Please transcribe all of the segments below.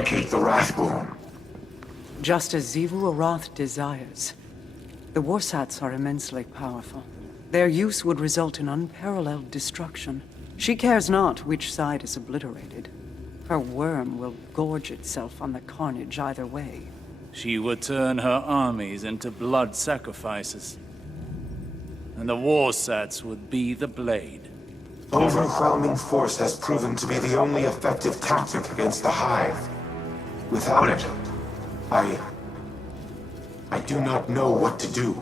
eradicate the Wrathborn. Just as Xivu Arath desires. The Warsats are immensely powerful. Their use would result in unparalleled destruction. She cares not which side is obliterated. Her worm will gorge itself on the carnage either way. She would turn her armies into blood sacrifices. And the Warsats would be the blade. Overwhelming force has proven to be the only effective tactic against the Hive. Without it, I do not know what to do.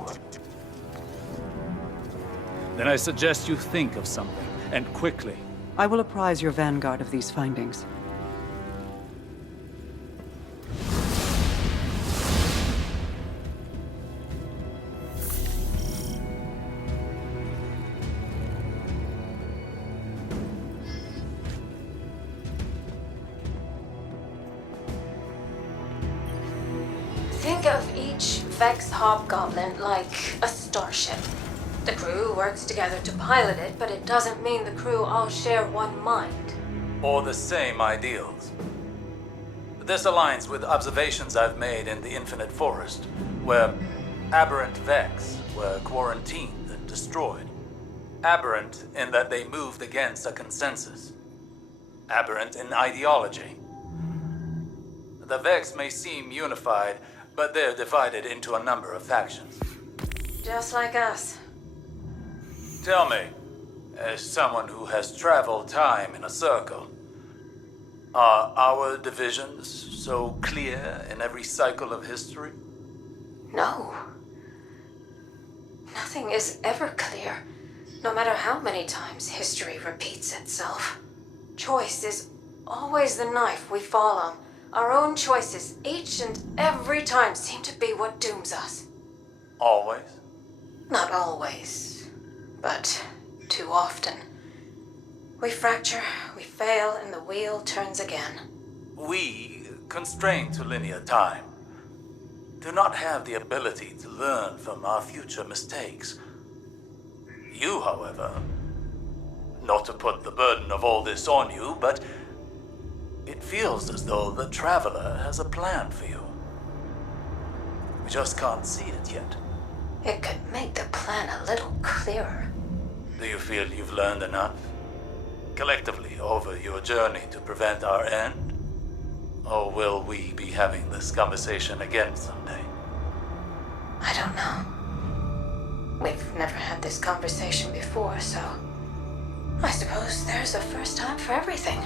Then I suggest you think of something, and quickly. I will apprise your vanguard of these findings. Think of each Vex Hobgoblin like a starship. The crew works together to pilot it, but it doesn't mean the crew all share one mind. Or the same ideals. This aligns with observations I've made in the Infinite Forest, where aberrant Vex were quarantined and destroyed. Aberrant in that they moved against a consensus. Aberrant in ideology. The Vex may seem unified, but they're divided into a number of factions. Just like us. Tell me, as someone who has traveled time in a circle, are our divisions so clear in every cycle of history? No. Nothing is ever clear, no matter how many times history repeats itself. Choice is always the knife we fall on. Our own choices, each and every time, seem to be what dooms us. Always? Not always, but too often. We fracture, we fail, and the wheel turns again. We, constrained to linear time, do not have the ability to learn from our future mistakes. You, however, not to put the burden of all this on you, but it feels as though the Traveler has a plan for you. We just can't see it yet. It could make the plan a little clearer. Do you feel you've learned enough? Collectively over your journey to prevent our end? Or will we be having this conversation again someday? I don't know. We've never had this conversation before, so I suppose there's a first time for everything.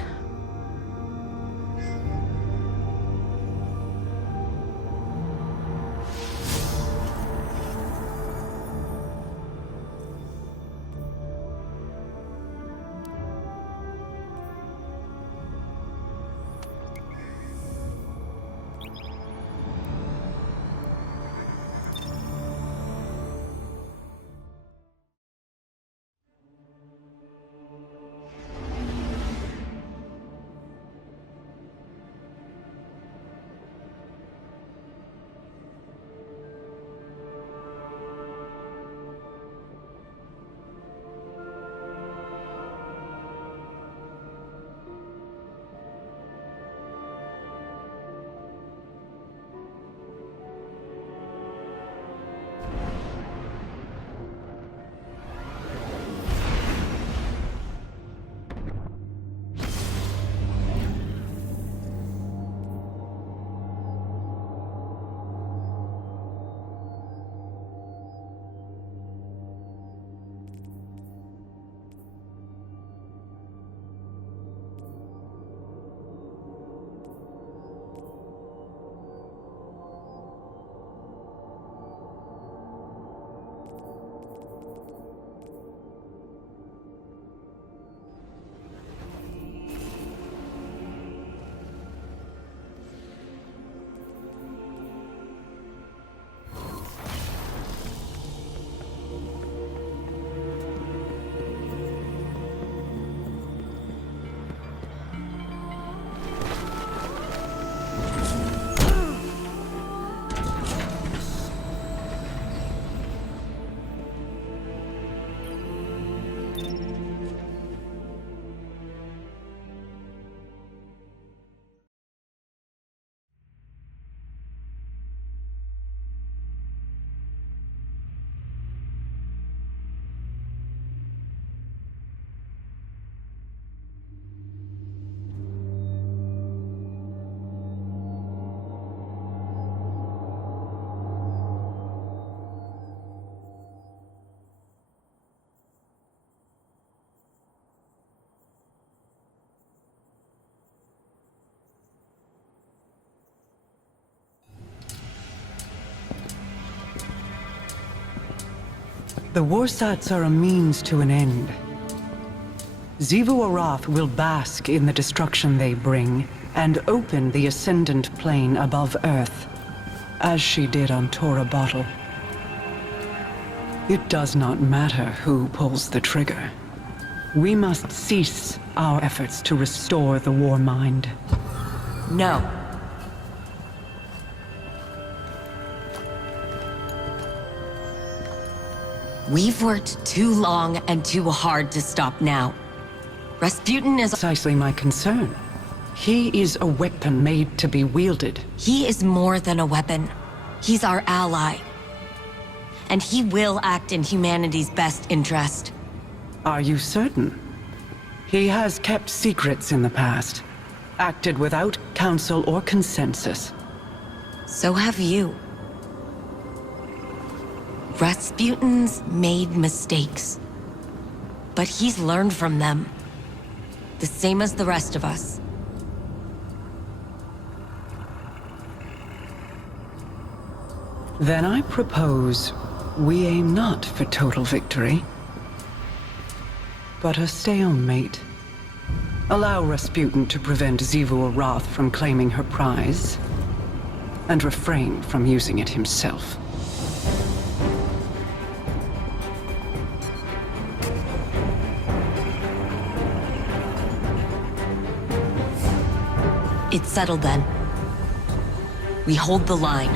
The Warsats are a means to an end. Xivu Arath will bask in the destruction they bring, and open the Ascendant Plane above Earth, as she did on Tora Bottle. It does not matter who pulls the trigger. We must cease our efforts to restore the War Mind. No. We've worked too long and too hard to stop now. Rasputin is... Precisely my concern. He is a weapon made to be wielded. He is more than a weapon. He's our ally. And he will act in humanity's best interest. Are you certain? He has kept secrets in the past, acted without counsel or consensus. So have you. Rasputin's made mistakes. But he's learned from them. The same as the rest of us. Then I propose we aim not for total victory, but a stalemate. Allow Rasputin to prevent Xivu Arath from claiming her prize, and refrain from using it himself. It's settled then. We hold the line.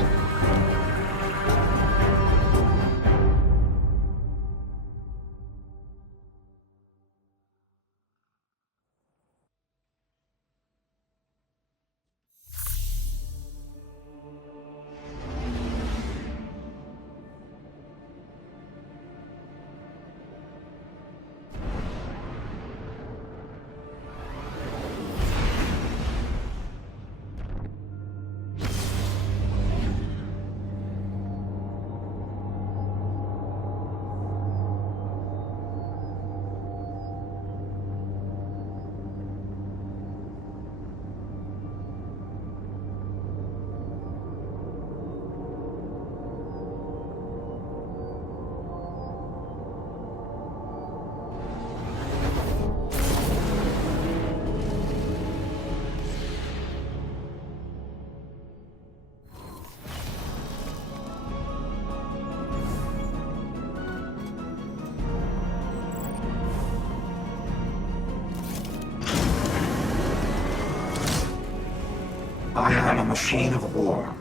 I am a machine of war,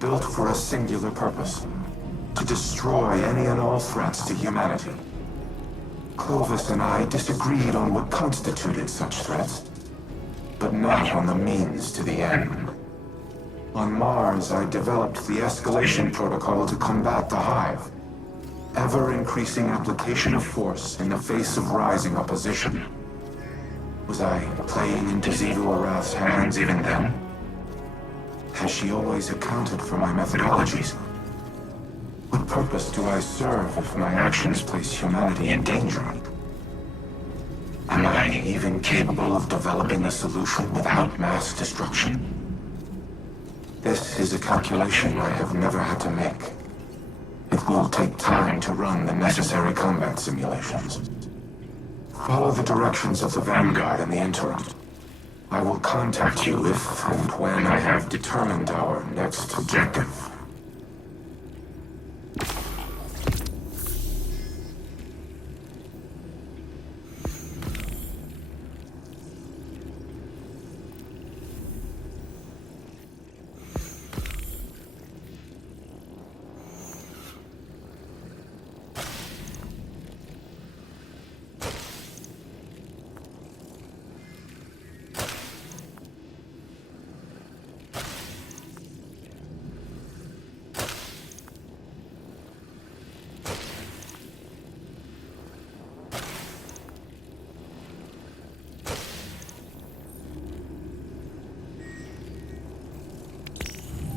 built for a singular purpose: to destroy any and all threats to humanity. Clovis and I disagreed on what constituted such threats, but not on the means to the end. On Mars, I developed the escalation protocol to combat the Hive. Ever-increasing application of force in the face of rising opposition. Was I playing into Xivu Arath's hands even then? Has she always accounted for my methodologies? What purpose do I serve if my actions place humanity in danger? Am I even capable of developing a solution without mass destruction? This is a calculation I have never had to make. It will take time to run the necessary combat simulations. Follow the directions of the Vanguard in the interim. I will contact you if and when I have determined our next objective.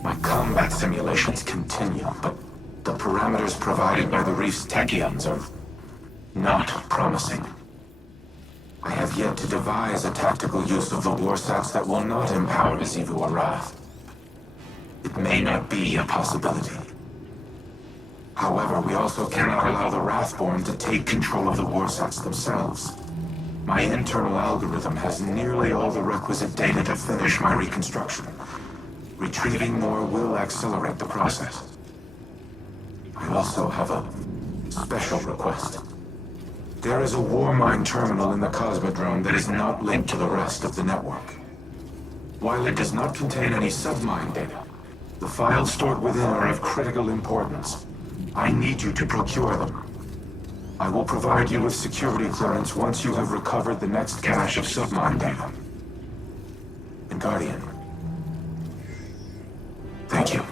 My combat simulations continue, but the parameters provided by the Reef's Techeuns are not promising. I have yet to devise a tactical use of the Warsats that will not empower Xivu Arath. It may not be a possibility. However, we also cannot allow the Wrathborn to take control of the Warsats themselves. My internal algorithm has nearly all the requisite data to finish my reconstruction. Retrieving more will accelerate the process. I also have a special request. There is a Warmind terminal in the Cosmodrome that is not linked to the rest of the network. While it does not contain any submind data, the files stored within are of critical importance. I need you to procure them. I will provide you with security clearance once you have recovered the next cache of submind data. And Guardian, thank you.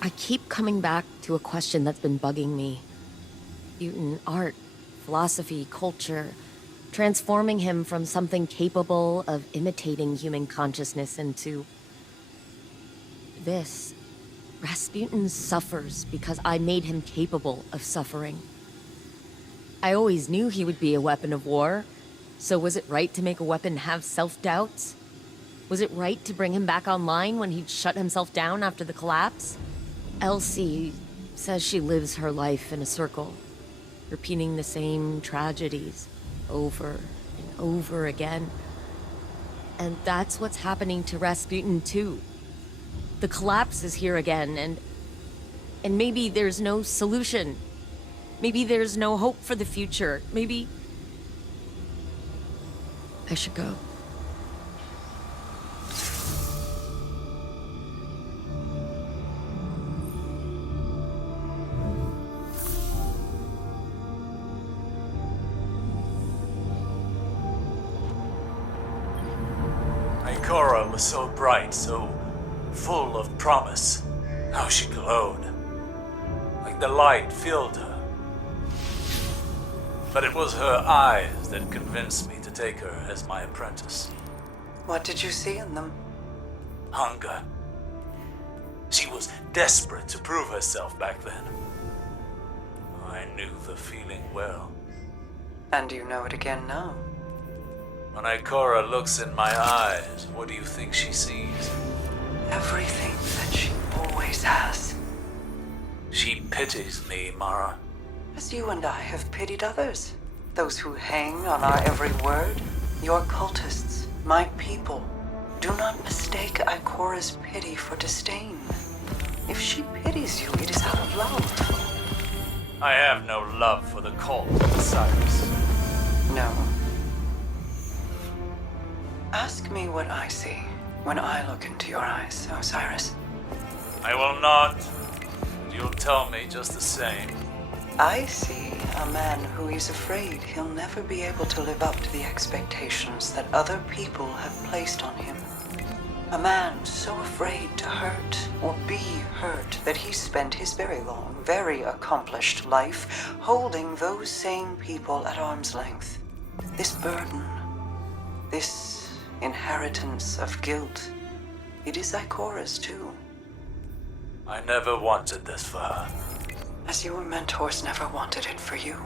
I keep coming back to a question that's been bugging me. Mutant art, philosophy, culture, transforming him from something capable of imitating human consciousness into this. Rasputin suffers because I made him capable of suffering. I always knew he would be a weapon of war, so was it right to make a weapon have self-doubts? Was it right to bring him back online when he'd shut himself down after the collapse? Elsie says she lives her life in a circle, repeating the same tragedies over and over again. And that's what's happening to Rasputin too. The collapse is here again, and maybe there's no solution. Maybe there's no hope for the future. Maybe I should go. Ikora was so bright, so full of promise. How she glowed. Like the light filled her. But it was her eyes that convinced me to take her as my apprentice. What did you see in them? Hunger. She was desperate to prove herself back then. I knew the feeling well. And you know it again now. When Ikora looks in my eyes, what do you think she sees? Everything that she always has. She pities me, Mara. As you and I have pitied others. Those who hang on our every word. Your cultists, my people. Do not mistake Ikora's pity for disdain. If she pities you, it is out of love. I have no love for the cult of Osiris. No. Ask me what I see when I look into your eyes, Osiris. I will not. You'll tell me just the same. I see a man who is afraid he'll never be able to live up to the expectations that other people have placed on him. A man so afraid to hurt or be hurt that he spent his very long, very accomplished life holding those same people at arm's length. This burden, this inheritance of guilt, it is Ikora's too. I never wanted this for her. As your mentors never wanted it for you.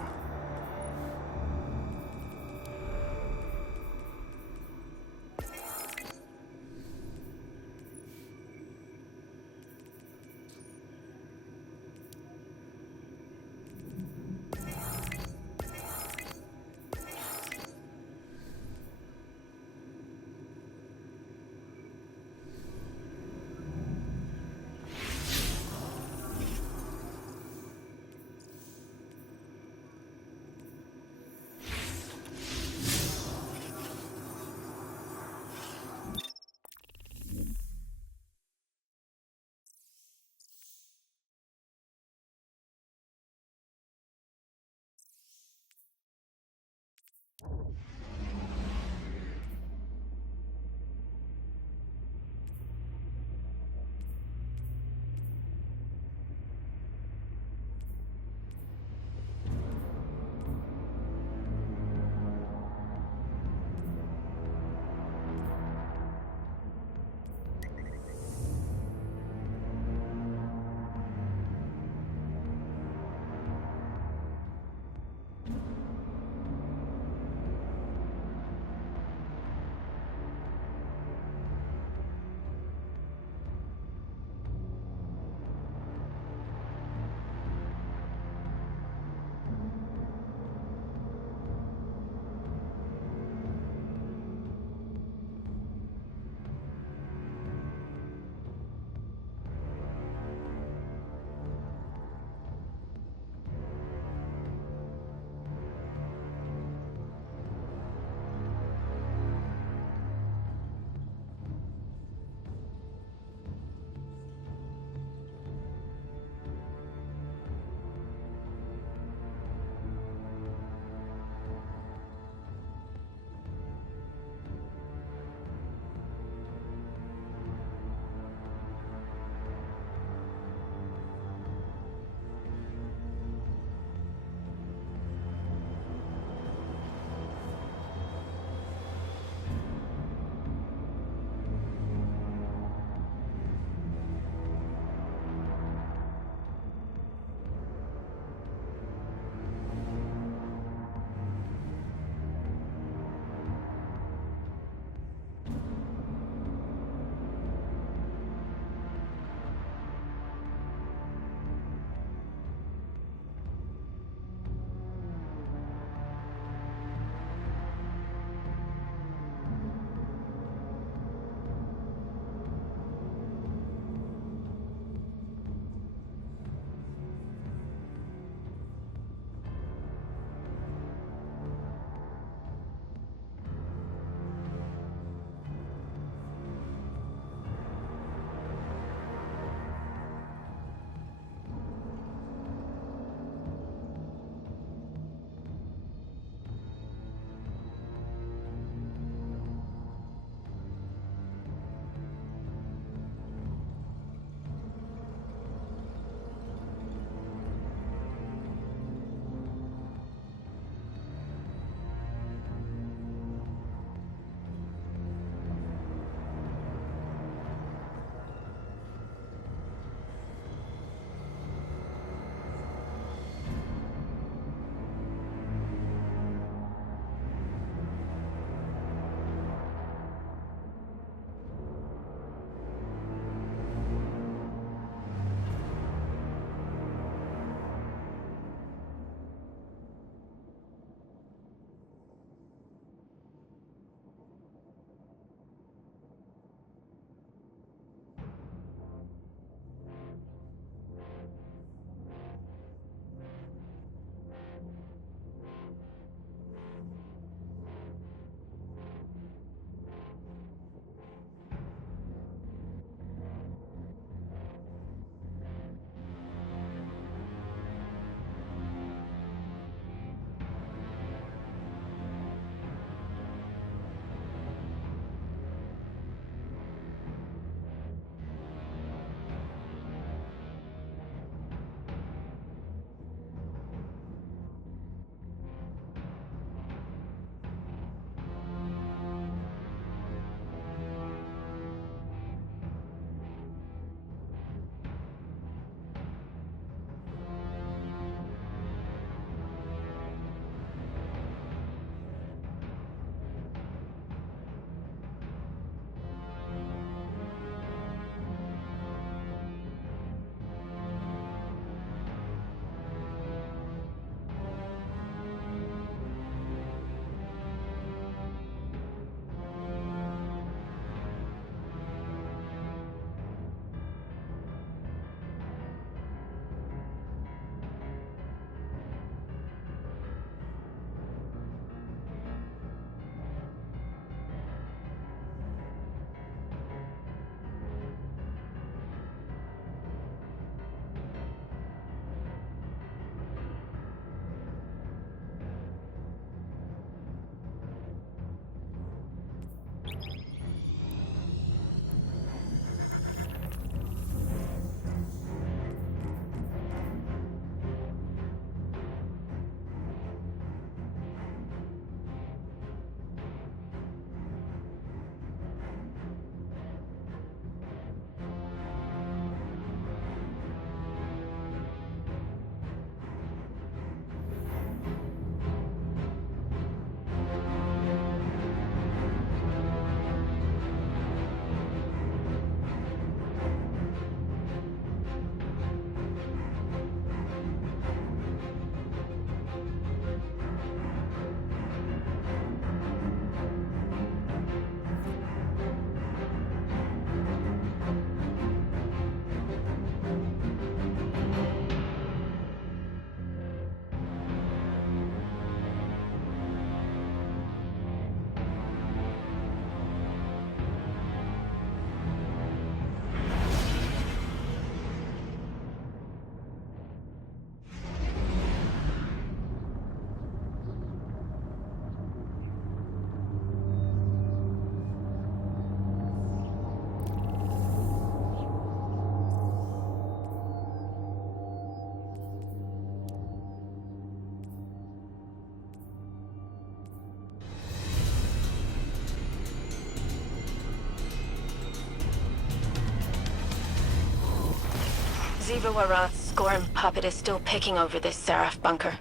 Xivu Arath's Gorn puppet is still picking over this Seraph bunker.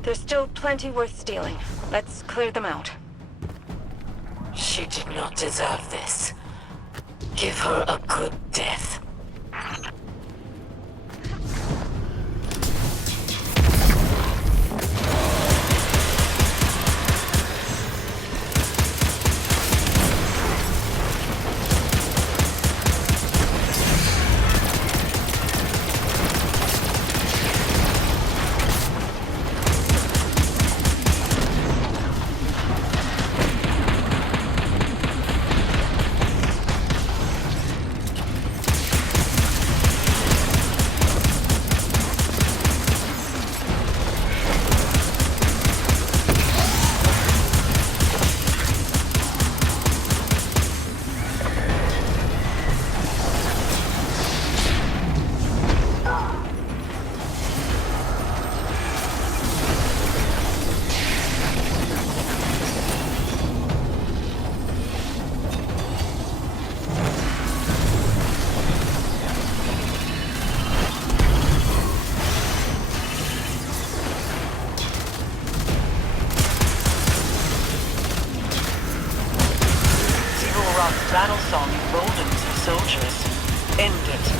There's still plenty worth stealing. Let's clear them out. She did not deserve this. Give her a good death. Battle song emboldens her soldiers. End it.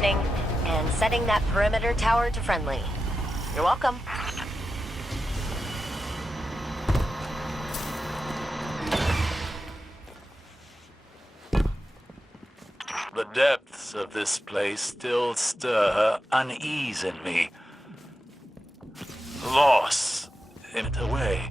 opening and setting that perimeter tower to friendly. You're welcome. The depths of this place still stir unease in me. Loss in a way.